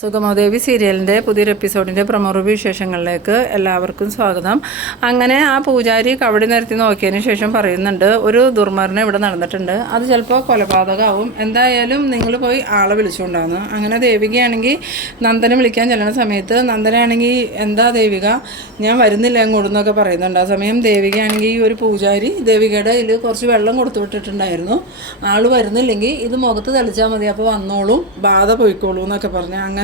സുഗമോദേവി സീരിയലിന്റെ പുതിയൊരു എപ്പിസോഡിന്റെ പ്രമോ വിശേഷങ്ങളിലേക്ക് എല്ലാവർക്കും സ്വാഗതം. അങ്ങനെ ആ പൂജാരി കവടി നിരത്തി നോക്കിയതിന് ശേഷം പറയുന്നുണ്ട് ഒരു ദുർമരണം ഇവിടെ നടന്നിട്ടുണ്ട്. അത് ചിലപ്പോൾ കൊലപാതകമാവും എന്തായാലും നിങ്ങൾ പോയി ആളെ വിളിച്ചുകൊണ്ടാണ് അങ്ങനെ ദേവികയാണെങ്കിൽ നന്ദനെ വിളിക്കാൻ ചെല്ലുന്ന സമയത്ത് നന്ദനാണെങ്കിൽ എന്താ ദേവിക? ഞാൻ വരുന്നില്ല അങ്ങോട്ട് എന്നൊക്കെ പറയുന്നുണ്ട്. ആ സമയം ദേവികയാണെങ്കിൽ ഈ ഒരു പൂജാരി ദേവികയുടെ ഇതിൽ കുറച്ച് വെള്ളം കൊടുത്തു വിട്ടിട്ടുണ്ടായിരുന്നു. ആൾ വരുന്നില്ലെങ്കിൽ ഇത് മുഖത്ത് തെളിച്ചാൽ മതി. അപ്പോൾ വന്നോളൂ. ബാധ പോയിക്കോളൂ എന്നൊക്കെ പറഞ്ഞു. അങ്ങനെ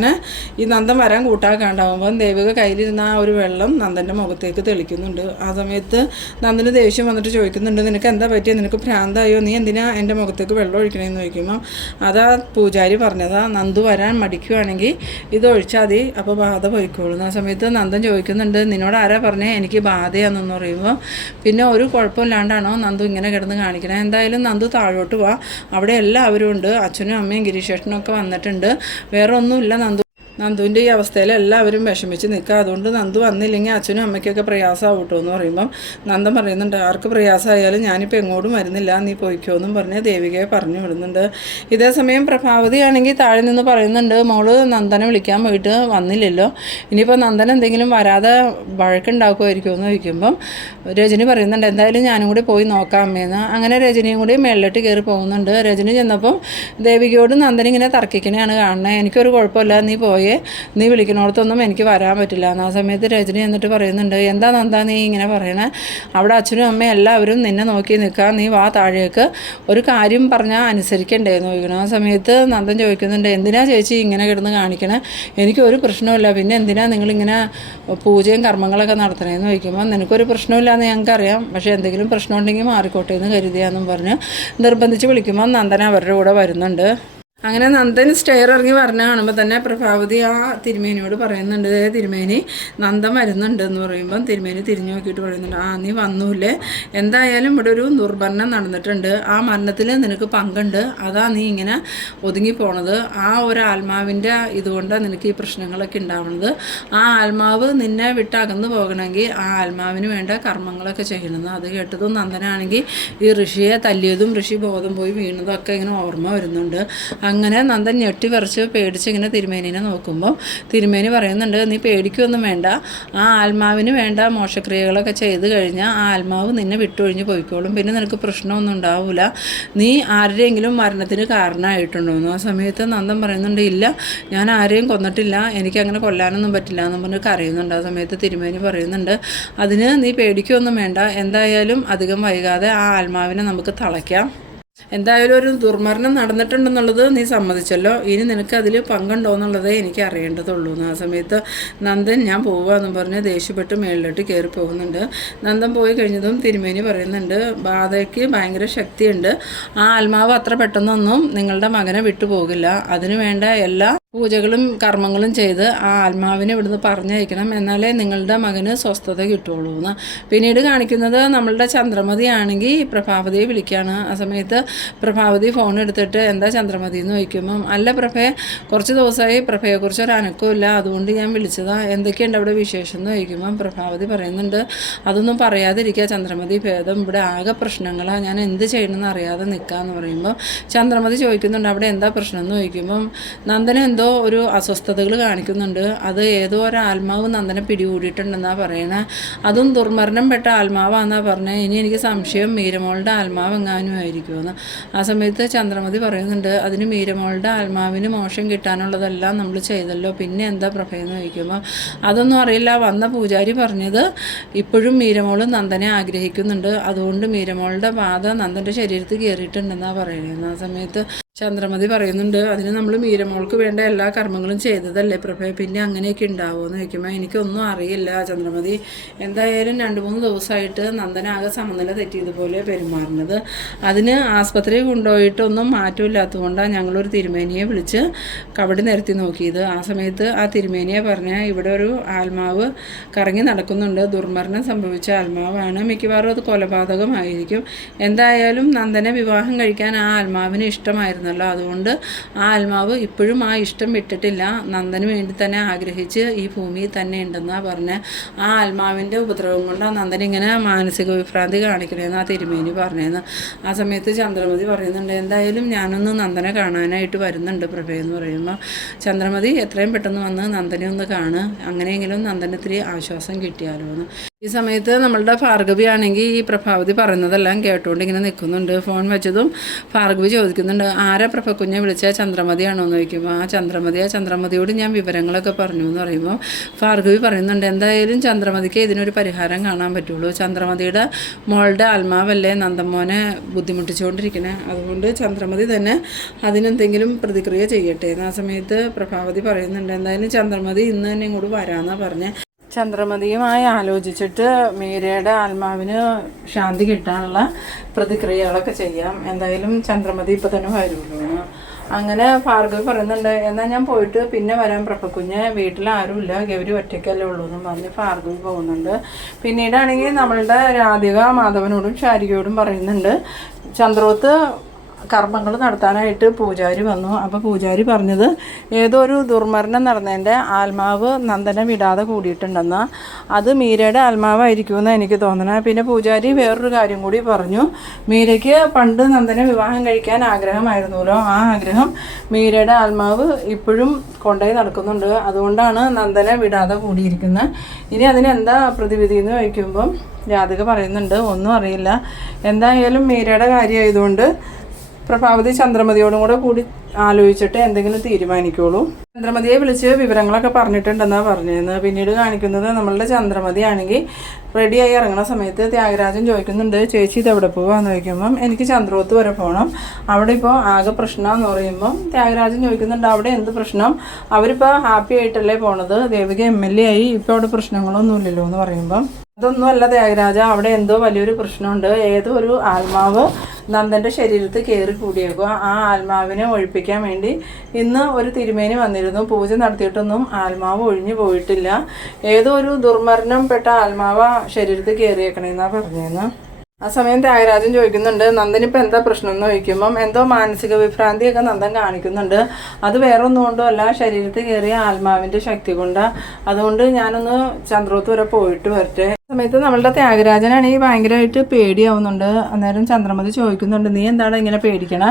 ഈ നന്ദൻ വരാൻ കൂട്ടാക്കാണ്ടാവുമ്പം ദേവിക കയ്യിലിരുന്ന ആ ഒരു വെള്ളം നന്ദന്റെ മുഖത്തേക്ക് തെളിക്കുന്നുണ്ട്. ആ സമയത്ത് നന്ദന് ദേഷ്യം വന്നിട്ട് ചോദിക്കുന്നുണ്ട് നിനക്ക് എന്താ പറ്റിയത് നിനക്ക് ഭ്രാന്തായോ? നീ എന്തിനാ എന്റെ മുഖത്തേക്ക് വെള്ളം ഒഴിക്കണമെന്ന് ചോദിക്കുമ്പോൾ അതാ പൂജാരി പറഞ്ഞതാ നന്ദു വരാൻ മടിക്കുവാണെങ്കിൽ ഇത് ഒഴിച്ചാൽ മതി അപ്പോൾ ബാധ പോയിക്കോളും. ആ സമയത്ത് നന്ദൻ ചോദിക്കുന്നുണ്ട് നിന്നോട് ആരാ പറഞ്ഞേ? എനിക്ക് ബാധയാണെന്ന് പറയുമ്പോൾ പിന്നെ ഒരു കുഴപ്പമില്ലാണ്ടാണോ നന്ദു ഇങ്ങനെ കിടന്ന് കാണിക്കണേ? എന്തായാലും നന്ദു താഴോട്ട് വാ. അവിടെ എല്ലാവരും ഉണ്ട്. അച്ഛനും അമ്മയും ഗിരീഷേട്ടനും ഒക്കെ വന്നിട്ടുണ്ട്. വേറെ ഒന്നുമില്ല നന്ദുവിന്റെ ഈ അവസ്ഥയിൽ എല്ലാവരും വിഷമിച്ച് നിൽക്കുക. അതുകൊണ്ട് നന്ദു വന്നില്ലെങ്കിൽ അച്ഛനും അമ്മയ്ക്കൊക്കെ പ്രയാസമാവും കേട്ടോ എന്ന് പറയുമ്പം നന്ദൻ പറയുന്നുണ്ട് ആർക്ക് പ്രയാസമായാലും ഞാനിപ്പോൾ എങ്ങോട്ടും വരുന്നില്ല. നീ പോയിക്കോ എന്നും പറഞ്ഞ് ദേവികയെ പറഞ്ഞു വിടുന്നുണ്ട്. ഇതേ സമയം പ്രഭാവതി ആണെങ്കിൽ താഴെ നിന്ന് പറയുന്നുണ്ട് മോൾ നന്ദനെ വിളിക്കാൻ പോയിട്ട് വന്നില്ലല്ലോ. ഇനിയിപ്പോൾ നന്ദൻ എന്തെങ്കിലും വരാതെ വഴക്കുണ്ടാക്കുമായിരിക്കുമോ എന്ന് ചോദിക്കുമ്പം രജനി പറയുന്നുണ്ട് എന്തായാലും ഞാനും കൂടി പോയി നോക്കാം അമ്മയെന്ന് അങ്ങനെ രജനിയും കൂടി മേളിലോട്ട് കയറി പോകുന്നുണ്ട്. രജനി ചെന്നപ്പം ദേവികയോട് നന്ദൻ ഇങ്ങനെ തർക്കിക്കണയാണ് കാണുന്നത്. എനിക്കൊരു കുഴപ്പമില്ല നീ പോയേ. നീ വിളിക്കണോടത്തൊന്നും എനിക്ക് വരാൻ പറ്റില്ല. എന്ന് ആ സമയത്ത് രജനി എന്നിട്ട് പറയുന്നുണ്ട് എന്താ നന്ദാ നീ ഇങ്ങനെ പറയണേ? അവിടെ അച്ഛനും അമ്മയും എല്ലാവരും നിന്നെ നോക്കി നിൽക്കുക നീ വാ താഴേക്ക്. ഒരു കാര്യം പറഞ്ഞാൽ അനുസരിക്കണ്ടേ എന്ന് ചോദിക്കണം ആ സമയത്ത് നന്ദൻ ചോദിക്കുന്നുണ്ട് എന്തിനാ ചേച്ചി ഇങ്ങനെ കിടന്ന് കാണിക്കണേ? എനിക്കൊരു പ്രശ്നമില്ല പിന്നെ എന്തിനാ നിങ്ങളിങ്ങനെ പൂജയും കർമ്മങ്ങളൊക്കെ നടത്തണേന്ന് ചോദിക്കുമ്പോൾ നിനക്കൊരു പ്രശ്നമില്ലാന്ന് ഞങ്ങൾക്കറിയാം. പക്ഷേ എന്തെങ്കിലും പ്രശ്നമുണ്ടെങ്കിൽ മാറിക്കോട്ടെ എന്ന് കരുതിയാന്നും പറഞ്ഞ് നിർബന്ധിച്ച് വിളിക്കുമ്പോൾ നന്ദന അവരുടെ കൂടെ വരുന്നുണ്ട്. അങ്ങനെ നന്ദൻ സ്റ്റെയർ ഇറങ്ങി പറഞ്ഞ കാണുമ്പോൾ തന്നെ പ്രഭാവതി ആ തിരുമേനിയോട് പറയുന്നുണ്ട് "ദേ തിരുമേനി നന്ദൻ വരുന്നുണ്ട് എന്ന് പറയുമ്പം തിരുമേനി തിരിഞ്ഞു നോക്കിയിട്ട് പറയുന്നുണ്ട് ആ നീ വന്നൂല്ലേ? എന്തായാലും ഇവിടെ ഒരു ദുർഭരണം നടന്നിട്ടുണ്ട്. ആ മരണത്തിൽ നിനക്ക് പങ്കുണ്ട്. അതാ നീ ഇങ്ങനെ ഒതുങ്ങി പോണത്. ആ ഒരു ആത്മാവിന്റെ ഇതുകൊണ്ടാണ് നിനക്ക് ഈ പ്രശ്നങ്ങളൊക്കെ ഉണ്ടാവുന്നത് ആ ആത്മാവ് നിന്നെ വിട്ടകന്നു പോകണമെങ്കിൽ ആ ആത്മാവിന് വേണ്ട കർമ്മങ്ങളൊക്കെ ചെയ്യണമെന്ന് അത് കേട്ടതും നന്ദനാണെങ്കിൽ ഈ ഋഷിയെ തല്ലിയതും ഋഷി ബോധം പോയി വീണതും ഒക്കെ ഇങ്ങനെ ഓർമ്മ വരുന്നുണ്ട്. അങ്ങനെ നന്ദൻ ഞെട്ടി വിറച്ച് പേടിച്ച് ഇങ്ങനെ തിരുമേനിനെ നോക്കുമ്പോൾ തിരുമേനി പറയുന്നുണ്ട് നീ പേടിക്കൊന്നും വേണ്ട. ആ ആത്മാവിന് വേണ്ട മോശക്രിയകളൊക്കെ ചെയ്ത് കഴിഞ്ഞാൽ ആ ആത്മാവ് നിന്നെ വിട്ടൊഴിഞ്ഞ് പോയിക്കോളും. പിന്നെ നിനക്ക് പ്രശ്നമൊന്നും ഉണ്ടാവില്ല നീ ആരുടെയെങ്കിലും മരണത്തിന് കാരണമായിട്ടുണ്ടോ ആ സമയത്ത് നന്ദൻ പറയുന്നുണ്ട് ഇല്ല ഞാൻ ആരെയും കൊന്നിട്ടില്ല. എനിക്ക് അങ്ങനെ കൊല്ലാനൊന്നും പറ്റില്ല എന്ന് പറഞ്ഞ് കരയുന്നുണ്ട്. ആ സമയത്ത് തിരുമേനി പറയുന്നുണ്ട് അതിന് നീ പേടിക്കൊന്നും വേണ്ട. എന്തായാലും അധികം വൈകാതെ ആ ആത്മാവിനെ നമുക്ക് തളയ്ക്കാം. എന്തായാലും ഒരു ദുർമരണം നടന്നിട്ടുണ്ടെന്നുള്ളത് നീ സമ്മതിച്ചല്ലോ. ഇനി നിനക്ക് അതിൽ പങ്കുണ്ടോ എന്നുള്ളതേ എനിക്ക് അറിയേണ്ടതുള്ളൂ. ആ സമയത്ത് നന്ദൻ ഞാൻ പോവാന്നും പറഞ്ഞ് ദേഷ്യപ്പെട്ട് മേളിലോട്ട് കയറി പോകുന്നുണ്ട്. നന്ദൻ പോയി കഴിഞ്ഞതും തിരുമേനി പറയുന്നുണ്ട് ബാധയ്ക്ക് ഭയങ്കര ശക്തിയുണ്ട്. ആ ആത്മാവ് അത്ര പെട്ടെന്നൊന്നും നിങ്ങളുടെ മകനെ വിട്ടുപോകില്ല. അതിനു വേണ്ട എല്ലാ പൂജകളും കർമ്മങ്ങളും ചെയ്ത് ആ ആത്മാവിനെ ഇവിടുന്ന് പറഞ്ഞയക്കണം എന്നാലേ നിങ്ങളുടെ മകന് സ്വസ്ഥത കിട്ടുള്ളൂ എന്ന്. പിന്നീട് കാണിക്കുന്നത് നമ്മളുടെ ചന്ദ്രമതി ആണെങ്കിൽ പ്രഭാവതിയെ വിളിക്കുകയാണ്. ആ സമയത്ത് പ്രഭാവതി ഫോൺ എടുത്തിട്ട് എന്താ ചന്ദ്രമതി എന്ന് ചോദിക്കുമ്പം അല്ല പ്രഭയെ കുറച്ച് ദിവസമായി പ്രഭയെക്കുറിച്ച് ഒരു അനക്കമില്ല അതുകൊണ്ട് ഞാൻ വിളിച്ചതാ. എന്തൊക്കെയുണ്ട് അവിടെ വിശേഷം? എന്ന് ചോദിക്കുമ്പം പ്രഭാവതി പറയുന്നുണ്ട് അതൊന്നും പറയാതിരിക്കുക. ചന്ദ്രമതി ഭേദം. ഇവിടെ ആകെ പ്രശ്നങ്ങളാണ് ഞാൻ എന്ത് ചെയ്യണമെന്ന് അറിയാതെ നിൽക്കുക നിൽക്കാന്ന് പറയുമ്പം ചന്ദ്രമതി ചോദിക്കുന്നുണ്ട്. അവിടെ എന്താ പ്രശ്നം? എന്ന് ചോദിക്കുമ്പം നന്ദന എന്തോ ഒരു അസ്വസ്ഥതകൾ കാണിക്കുന്നുണ്ട്. അത് ഏതോ ഒരു ആത്മാവ് നന്ദനെ പിടികൂടിയിട്ടുണ്ടെന്നാണ് പറയണേ. അതും ദുർമരണം പെട്ട ആത്മാവാന്നാണ് പറഞ്ഞത് ഇനി എനിക്ക് സംശയം മീരമോളുടെ ആത്മാവ് എങ്ങാനും ആയിരിക്കുമെന്ന് ആ സമയത്ത് ചന്ദ്രമതി പറയുന്നുണ്ട് അതിന് മീരമോളുടെ ആത്മാവിന് മോശം കിട്ടാനുള്ളതെല്ലാം നമ്മൾ ചെയ്തല്ലോ. പിന്നെ എന്താ പ്രഭയെന്ന് ചോദിക്കുമ്പോൾ അതൊന്നും അറിയില്ല. വന്ന പൂജാരി പറഞ്ഞത് ഇപ്പോഴും മീരമോൾ നന്ദനെ ആഗ്രഹിക്കുന്നുണ്ട്. അതുകൊണ്ട് മീരമോളുടെ ബാധ നന്ദന്റെ ശരീരത്തിൽ കയറിയിട്ടുണ്ടെന്നാണ് പറയുന്നത് ആ സമയത്ത് ചന്ദ്രമതി പറയുന്നുണ്ട് അതിന് നമ്മൾ മീരമോൾക്ക് വേണ്ട എല്ലാ കർമ്മങ്ങളും ചെയ്തതല്ലേ പ്രഭേ? പിന്നെ അങ്ങനെയൊക്കെ ഉണ്ടാവുമോ എന്ന് ചോദിക്കുമ്പോൾ എനിക്കൊന്നും അറിയില്ല ചന്ദ്രമതി. എന്തായാലും രണ്ട് മൂന്ന് ദിവസമായിട്ട് നന്ദനാകെ സമനില തെറ്റിയതുപോലെ പെരുമാറുന്നത്. അതിന് ആസ്പത്രി കൊണ്ടുപോയിട്ടൊന്നും മാറ്റമില്ലാത്തതുകൊണ്ടാണ് ഞങ്ങളൊരു തിരുമേനിയെ വിളിച്ച് കവടി നിരത്തി നോക്കിയത്. ആ സമയത്ത് ആ തിരുമേനിയെ പറഞ്ഞ ഇവിടെ ഒരു ആത്മാവ് കറങ്ങി നടക്കുന്നുണ്ട്. ദുർമരണം സംഭവിച്ച ആത്മാവാണ്. മിക്കവാറും അത് കൊലപാതകമായിരിക്കും. എന്തായാലും നന്ദനെ വിവാഹം കഴിക്കാൻ ആ ആത്മാവിന് ഇഷ്ടമായിരുന്നല്ലോ ഉണ്ടായിരുന്നല്ലോ അതുകൊണ്ട് ആ ആത്മാവ് ഇപ്പോഴും ആ ഇഷ്ടം വിട്ടിട്ടില്ല. നന്ദന് വേണ്ടി തന്നെ ആഗ്രഹിച്ച് ഈ ഭൂമിയിൽ തന്നെ ഉണ്ടെന്നാണ് പറഞ്ഞ് ആ ആത്മാവിന്റെ ഉപദ്രവം കൊണ്ടാണ് നന്ദൻ ഇങ്ങനെ മാനസിക വിഭ്രാന്തി കാണിക്കണേന്ന് ആ തിരുമേനി പറഞ്ഞേന്ന്. ആ സമയത്ത് ചന്ദ്രമതി പറയുന്നുണ്ട് എന്തായാലും ഞാനൊന്ന് നന്ദനെ കാണാനായിട്ട് വരുന്നുണ്ട് പ്രഭയെന്ന് പറയുമ്പോൾ ചന്ദ്രമതി എത്രയും പെട്ടെന്ന് വന്ന് നന്ദനെ ഒന്ന് കാണ്. അങ്ങനെയെങ്കിലും നന്ദന് ഇത്തിരി ആശ്വാസം കിട്ടിയാലോ എന്ന് ഈ സമയത്ത് നമ്മളുടെ ഭാർഗവി ആണെങ്കിൽ ഈ പ്രഭാവതി പറയുന്നതെല്ലാം കേട്ടുകൊണ്ട് ഇങ്ങനെ നിൽക്കുന്നുണ്ട് ഫോൺ വെച്ചതും ഭാർഗവി ചോദിക്കുന്നുണ്ട് ആരാ പ്രഭക്കുഞ്ഞെ വിളിച്ചാൽ ചന്ദ്രമതിയാണോ എന്ന് ചോദിക്കുമ്പോൾ ആ ചന്ദ്രമതി ആ ചന്ദ്രമതിയോട് ഞാൻ വിവരങ്ങളൊക്കെ പറഞ്ഞു എന്ന് പറയുമ്പോൾ ഭാർഗവി പറയുന്നുണ്ട് എന്തായാലും ചന്ദ്രമതിക്ക് ഇതിനൊരു പരിഹാരം കാണാൻ പറ്റുള്ളൂ. ചന്ദ്രമതിയുടെ മോളുടെ ആത്മാവല്ലേ നന്ദമോനെ ബുദ്ധിമുട്ടിച്ചുകൊണ്ടിരിക്കണേ. അതുകൊണ്ട് ചന്ദ്രമതി തന്നെ അതിനെന്തെങ്കിലും പ്രതിക്രിയ ചെയ്യട്ടെ. എന്ന് ആ സമയത്ത് പ്രഭാവതി പറയുന്നുണ്ട് എന്തായാലും ചന്ദ്രമതി ഇന്ന് തന്നെ ഇങ്ങോട്ട് വരാമെന്നാണ് പറഞ്ഞ്. ചന്ദ്രമതിയുമായി ആലോചിച്ചിട്ട് മീരയുടെ ആത്മാവിന് ശാന്തി കിട്ടാനുള്ള പ്രതിക്രിയകളൊക്കെ ചെയ്യാം. എന്തായാലും ചന്ദ്രമതി ഇപ്പം തന്നെ വരുള്ളൂ. അങ്ങനെ ഭാർഗവി പറയുന്നുണ്ട് എന്നാൽ ഞാൻ പോയിട്ട് പിന്നെ വരാൻ പ്രഭക്കുഞ്ഞ്. വീട്ടിൽ ആരുമില്ല. ഗൗരി ഒറ്റയ്ക്കല്ലേ ഉള്ളൂ എന്നും പറഞ്ഞ് ഭാർഗവി പോകുന്നുണ്ട്. പിന്നീടാണെങ്കിൽ നമ്മളുടെ രാധിക മാധവനോടും ശാരികയോടും പറയുന്നുണ്ട് ചന്ദ്രോത്ത് കർമ്മങ്ങൾ നടത്താനായിട്ട് പൂജാരി വന്നു. അപ്പോൾ പൂജാരി പറഞ്ഞത് ഏതോ ഒരു ദുർമരണം നടന്നതിന്റെ ആത്മാവ് നന്ദനം വിടാതെ കൂടിയിട്ടുണ്ടെന്ന്. അത് മീരയുടെ ആത്മാവായിരിക്കുമെന്ന് എനിക്ക് തോന്നണം. പിന്നെ പൂജാരി വേറൊരു കാര്യം കൂടി പറഞ്ഞു. മീരയ്ക്ക് പണ്ട് നന്ദനെ വിവാഹം കഴിക്കാൻ ആഗ്രഹമായിരുന്നല്ലോ. ആ ആഗ്രഹം മീരയുടെ ആത്മാവ് ഇപ്പോഴും കൊണ്ടുപോയി നടക്കുന്നുണ്ട്. അതുകൊണ്ടാണ് നന്ദനെ വിടാതെ കൂടിയിരിക്കുന്നത്. ഇനി അതിനെന്താ പ്രതിവിധി എന്ന് ചോദിക്കുമ്പം ജാതക പറയുന്നുണ്ട് ഒന്നും അറിയില്ല. എന്തായാലും മീരയുടെ കാര്യമായതുകൊണ്ട് പ്രഭാവതി ചന്ദ്രമതിയോടും കൂടെ കൂടി ആലോചിച്ചിട്ട് എന്തെങ്കിലും തീരുമാനിക്കുള്ളൂ. ചന്ദ്രമതിയെ വിളിച്ച് വിവരങ്ങളൊക്കെ പറഞ്ഞിട്ടുണ്ടെന്നാണ് പറഞ്ഞിരുന്നത്. പിന്നീട് കാണിക്കുന്നത് നമ്മളുടെ ചന്ദ്രമതി ആണെങ്കിൽ റെഡിയായി ഇറങ്ങുന്ന സമയത്ത് ത്യാഗരാജൻ ചോദിക്കുന്നുണ്ട് ചേച്ചി ഇത് എവിടെ പോവാന്ന്? ചോദിക്കുമ്പം എനിക്ക് ചന്ദ്രോത്ത് വരെ പോകണം അവിടെ ഇപ്പോൾ ആകെ പ്രശ്നമെന്ന് പറയുമ്പം ത്യാഗരാജൻ ചോദിക്കുന്നുണ്ട് അവിടെ എന്ത് പ്രശ്നം? അവരിപ്പോൾ ഹാപ്പി ആയിട്ടല്ലേ പോണത്? ദേവിക എം എൽ എ ആയി ഇപ്പോൾ അവിടെ പ്രശ്നങ്ങളൊന്നുമില്ലല്ലോ എന്ന് പറയുമ്പം. അതൊന്നുമല്ല ത്യാഗരാജ അവിടെ എന്തോ വലിയൊരു പ്രശ്നമുണ്ട്. ഏതോ ഒരു ആത്മാവ് നന്ദന്റെ ശരീരത്തിൽ കയറി കൂടിയേക്കുക ആ ആത്മാവിനെ ഒഴിപ്പിക്കാൻ വേണ്ടി ഇന്ന് ഒരു തിരുമേനി വന്നിരുന്നു. പൂജ നടത്തിയിട്ടൊന്നും ആത്മാവ് ഒഴിഞ്ഞു പോയിട്ടില്ല. ഏതോ ഒരു ദുർമരണപ്പെട്ട ആത്മാവ് ശരീരത്തിൽ കയറിയേക്കണേന്നാണ് പറഞ്ഞതെന്ന് ആ സമയം ത്യാഗരാജൻ ചോദിക്കുന്നുണ്ട് നന്ദനിപ്പോൾ എന്താ പ്രശ്നം? എന്ന് ചോദിക്കുമ്പം എന്തോ മാനസിക വിഭ്രാന്തിയൊക്കെ നന്ദൻ കാണിക്കുന്നുണ്ട്. അത് വേറെ ഒന്നും ശരീരത്തിൽ കയറിയ ആത്മാവിന്റെ ശക്തി കൊണ്ടാണ് അതുകൊണ്ട് ഞാനൊന്ന് ചന്ദ്രോത്ത് വരെ പോയിട്ട് വരട്ടെ. സമയത്ത് നമ്മളുടെ ത്യാഗരാജനാണെങ്കിൽ ഭയങ്കരമായിട്ട് പേടിയാവുന്നുണ്ട്. അന്നേരം ചന്ദ്രമതി ചോദിക്കുന്നുണ്ട് നീ എന്താണ് ഇങ്ങനെ പേടിക്കണ?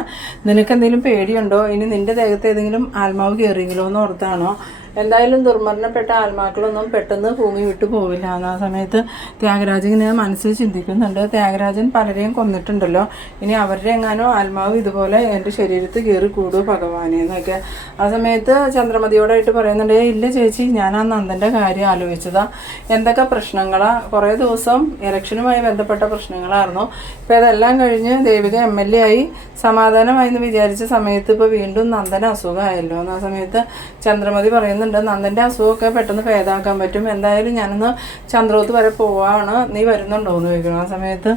നിനക്ക് എന്തെങ്കിലും പേടിയുണ്ടോ? ഇനി നിന്റെ ദേഹത്ത് ഏതെങ്കിലും ആത്മാവ് കയറിയെങ്കിലോ? എന്ന് ഓർത്താണോ. എന്തായാലും ദുർമരണപ്പെട്ട ആത്മാക്കളൊന്നും പെട്ടെന്ന് ഭൂമി വിട്ടു പോവില്ല. എന്ന് ആ സമയത്ത് ത്യാഗരാജൻ ഇങ്ങനെ മനസ്സിൽ ചിന്തിക്കുന്നുണ്ട്. ത്യാഗരാജൻ പലരെയും കൊന്നിട്ടുണ്ടല്ലോ. ഇനി അവരുടെ എങ്ങാനോ ആത്മാവ് ഇതുപോലെ എന്റെ ശരീരത്തിൽ കയറി കൂടു ഭഗവാനെ എന്നൊക്കെ. ആ സമയത്ത് ചന്ദ്രമതിയോടായിട്ട് പറയുന്നുണ്ട് "ഏയ് ഇല്ല ചേച്ചി ഞാൻ ആ നന്ദന്റെ കാര്യം ആലോചിച്ചതാ. എന്തൊക്കെ പ്രശ്നങ്ങളാ? കുറേ ദിവസം ഇലക്ഷനുമായി ബന്ധപ്പെട്ട പ്രശ്നങ്ങളായിരുന്നു. ഇപ്പം അതെല്ലാം കഴിഞ്ഞ് ദേവിക എം എൽ എ ആയി. സമാധാനമായി എന്ന് വിചാരിച്ച സമയത്ത് ഇപ്പോൾ വീണ്ടും നന്ദന അസുഖമായല്ലോ. എന്ന് ആ സമയത്ത് ചന്ദ്രമതി പറയുന്നുണ്ട് നന്ദന്റെ അസുഖമൊക്കെ പെട്ടെന്ന് ഭേദമാക്കാൻ പറ്റും. എന്തായാലും ഞാനൊന്ന് ചന്ദ്രോത്ത് വരെ പോവാണ്. നീ വരുന്നുണ്ടോ എന്ന് ചോദിക്കണം. ആ സമയത്ത്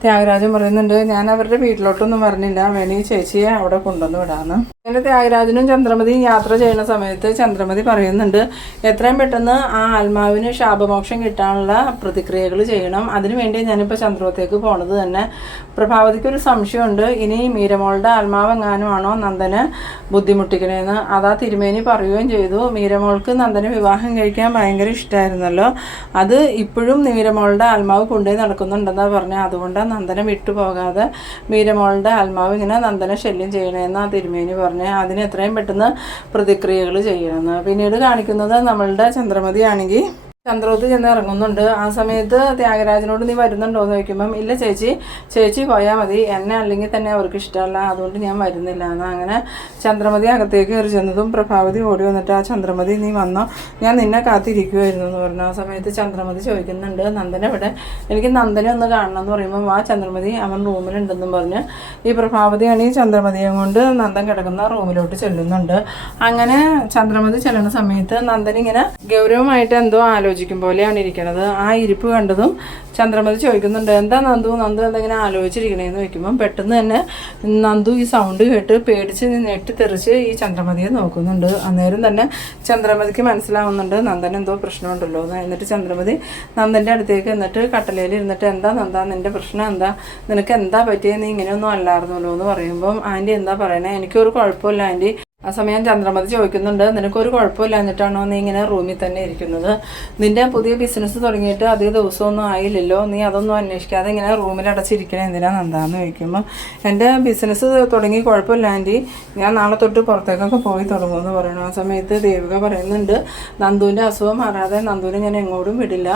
ത്യാഗരാജൻ പറയുന്നുണ്ട് ഞാൻ അവരുടെ വീട്ടിലോട്ടൊന്നും പറഞ്ഞില്ല വേണി ചേച്ചിയെ അവിടെ കൊണ്ടുവന്ന് വിടാമെന്ന് അങ്ങനെ ത്യാഗരാജനും ചന്ദ്രമതിയും യാത്ര ചെയ്യുന്ന സമയത്ത് ചന്ദ്രമതി പറയുന്നുണ്ട് എത്രയും പെട്ടെന്ന് ആ ആത്മാവിന് ശാപമോക്ഷം കിട്ടാനുള്ള പ്രതിക്രിയകൾ ചെയ്യണം. അതിനുവേണ്ടി ഞാനിപ്പോൾ ചന്ദ്രമത്തേക്ക് പോണത് തന്നെ. പ്രഭാവതിക്ക് ഒരു സംശയമുണ്ട്. ഇനി മീരമോളുടെ ആത്മാവ് എങ്ങാനുമാണോ നന്ദന് ബുദ്ധിമുട്ടിക്കണേന്ന്. അതാ തിരുമേനി പറയുകയും ചെയ്തു മീരമോൾക്ക് നന്ദന് വിവാഹം കഴിക്കാൻ ഭയങ്കര ഇഷ്ടമായിരുന്നല്ലോ അത് ഇപ്പോഴും മീരമോളുടെ ആത്മാവ് കൊണ്ടുപോയി നടക്കുന്നുണ്ടെന്നാണ് പറഞ്ഞത് അതുകൊണ്ടാണ് നന്ദനെ വിട്ടുപോകാതെ മീരമോളുടെ ആത്മാവ് ഇങ്ങനെ നന്ദനെ ശല്യം ചെയ്യണമെന്ന് ആ തിരുമേനി പറഞ്ഞ്. അതിന് എത്രയും പെട്ടെന്ന് പ്രതിക്രിയകൾ ചെയ്യണമെന്ന് പിന്നീട് കാണിക്കുന്നത് നമ്മളുടെ ചന്ദ്രമതി ആണെങ്കിൽ ചന്ദ്രോത്ത് ചെന്ന് ഇറങ്ങുന്നുണ്ട്. ആ സമയത്ത് ത്യാഗരാജനോട് നീ വരുന്നുണ്ടോ എന്ന് ചോദിക്കുമ്പം ഇല്ല ചേച്ചി ചേച്ചി പോയാൽ മതി. എന്നെ അല്ലെങ്കിൽ തന്നെ അവർക്ക് ഇഷ്ടമല്ല. അതുകൊണ്ട് ഞാൻ വരുന്നില്ല. എന്ന് അങ്ങനെ ചന്ദ്രമതി അകത്തേക്ക് കയറി ചെന്നതും പ്രഭാവതി ഓടി വന്നിട്ട് ആ ചന്ദ്രമതി നീ വന്നോ. ഞാൻ നിന്നെ കാത്തിരിക്കുമായിരുന്നു എന്ന് പറഞ്ഞു. ആ സമയത്ത് ചന്ദ്രമതി ചോദിക്കുന്നുണ്ട് നന്ദന ഇവിടെ എനിക്ക് നന്ദനെ ഒന്ന് കാണണം എന്ന് പറയുമ്പോൾ ആ ചന്ദ്രമതി അവൻ റൂമിലുണ്ടെന്നും പറഞ്ഞ്. ഈ പ്രഭാവതിയാണ് ഈ ചന്ദ്രമതിയെ കൊണ്ട് നന്ദൻ കിടക്കുന്ന റൂമിലോട്ട് ചെല്ലുന്നുണ്ട്. അങ്ങനെ ചന്ദ്രമതി ചെല്ലുന്ന സമയത്ത് നന്ദൻ ഇങ്ങനെ ഗൗരവമായിട്ട് എന്തോ ആലോചിക്കും ആലോചിക്കും പോലെയാണ് ഇരിക്കണത്. ആ ഇരിപ്പ് കണ്ടതും ചന്ദ്രമതി ചോദിക്കുന്നുണ്ട് എന്താ നന്ദു? നന്ദു എന്തെങ്കിലും ആലോചിച്ചിരിക്കണേന്ന്? വെക്കുമ്പം പെട്ടെന്ന് തന്നെ നന്ദു ഈ സൗണ്ട് കേട്ട് പേടിച്ച് ഞെട്ടിത്തെറിച്ച് ഈ ചന്ദ്രമതിയെ നോക്കുന്നുണ്ട്. അന്നേരം തന്നെ ചന്ദ്രമതിക്ക് മനസ്സിലാവുന്നുണ്ട് നന്ദൻ എന്തോ പ്രശ്നമുണ്ടല്ലോ? എന്ന്. എന്നിട്ട് ചന്ദ്രമതി നന്ദന്റെ അടുത്തേക്ക് എന്നിട്ട് കട്ടലയിൽ ഇരുന്നിട്ട് എന്താ നന്ദാ? നിന്റെ പ്രശ്നം എന്താ? നിനക്ക് എന്താ പറ്റിയത് നീ ഇങ്ങനെയൊന്നും അല്ലായിരുന്നല്ലോ? എന്ന് പറയുമ്പം ആന്റി എന്താ പറയണേ? എനിക്കൊരു കുഴപ്പമില്ല ആന്റി ആ സമയം ചന്ദ്രമതി ചോദിക്കുന്നുണ്ട് നിനക്കൊരു കുഴപ്പമില്ല എന്നിട്ടാണോ നീ ഇങ്ങനെ റൂമിൽ തന്നെ ഇരിക്കുന്നത്? നിന്റെ പുതിയ ബിസിനസ് തുടങ്ങിയിട്ട് അധിക ദിവസമൊന്നും ആയില്ലല്ലോ നീ അതൊന്നും അന്വേഷിക്കാതെ ഇങ്ങനെ റൂമിൽ അടച്ചിരിക്കണേ എന്തിനാ നന്ദാന്ന് ചോദിക്കുമ്പോൾ എന്റെ ബിസിനസ് തുടങ്ങി കുഴപ്പമില്ല ആന്റി. ഞാൻ നാളെ തൊട്ട് പുറത്തേക്കൊക്കെ പോയി തുടങ്ങുമെന്ന് പറയണു ആ സമയത്ത് ദേവിക പറയുന്നുണ്ട് നന്ദുവിന്റെ അസുഖം മാറാതെ നന്ദുവിനെ ഞാൻ എങ്ങോട്ടും വിടില്ല.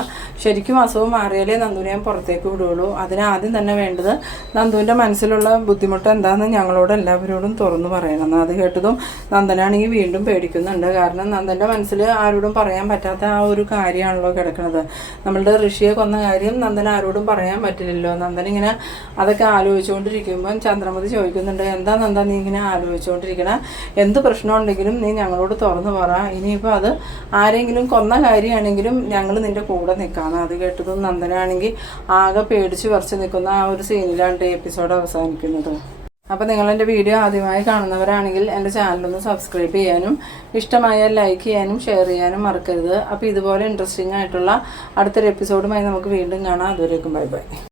ശരിക്കും അസുഖം മാറിയാലേ നന്ദുവിനെ ഞാൻ പുറത്തേക്ക് വിടുകയുള്ളൂ. അതിന് ആദ്യം തന്നെ വേണ്ടത് നന്ദുവിന്റെ മനസ്സിലുള്ള ബുദ്ധിമുട്ട് എന്താണെന്ന് ഞങ്ങളോട് എല്ലാവരോടും തുറന്നു പറയണം. അത് കേട്ടതും നന്ദനാണെങ്കിൽ വീണ്ടും പേടിക്കുന്നുണ്ട്. കാരണം നന്ദന്റെ മനസ്സിൽ ആരോടും പറയാൻ പറ്റാത്ത ആ ഒരു കാര്യമാണല്ലോ കിടക്കുന്നത്. നമ്മളുടെ ഋഷിയെ കൊന്ന കാര്യം നന്ദൻ ആരോടും പറയാൻ പറ്റില്ലല്ലോ. നന്ദൻ ഇങ്ങനെ അതൊക്കെ ആലോചിച്ചുകൊണ്ടിരിക്കുമ്പം ചന്ദ്രമതി ചോദിക്കുന്നുണ്ട് എന്താ നന്ദ നീ ഇങ്ങനെ ആലോചിച്ചുകൊണ്ടിരിക്കണ? എന്ത് പ്രശ്നമുണ്ടെങ്കിലും നീ ഞങ്ങളോട് തുറന്നു പറ. ഇനിയിപ്പോൾ അത് ആരെങ്കിലും കൊന്ന കാര്യമാണെങ്കിലും ഞങ്ങൾ നിന്റെ കൂടെ നിൽക്കാമെന്ന് അത് കേട്ടതും നന്ദനാണെങ്കിൽ ആകെ പേടിച്ച് പറിച്ച് നിൽക്കുന്ന ആ ഒരു സീനിലാണ് എപ്പിസോഡ് അവസാനിക്കുന്നത്. അപ്പോൾ നിങ്ങൾ എന്റെ വീഡിയോ ആദ്യമായി കാണുന്നവരാണെങ്കിൽ എന്റെ ചാനലൊന്ന് സബ്സ്ക്രൈബ് ചെയ്യാനും ഇഷ്ടമായാൽ ലൈക്ക് ചെയ്യാനും ഷെയർ ചെയ്യാനും മറക്കരുത്. അപ്പോൾ ഇതുപോലെ ഇൻട്രസ്റ്റിംഗ് ആയിട്ടുള്ള അടുത്തൊരു എപ്പിസോഡുമായി നമുക്ക് വീണ്ടും കാണാം. അതുവരേക്കും ബൈ ബൈ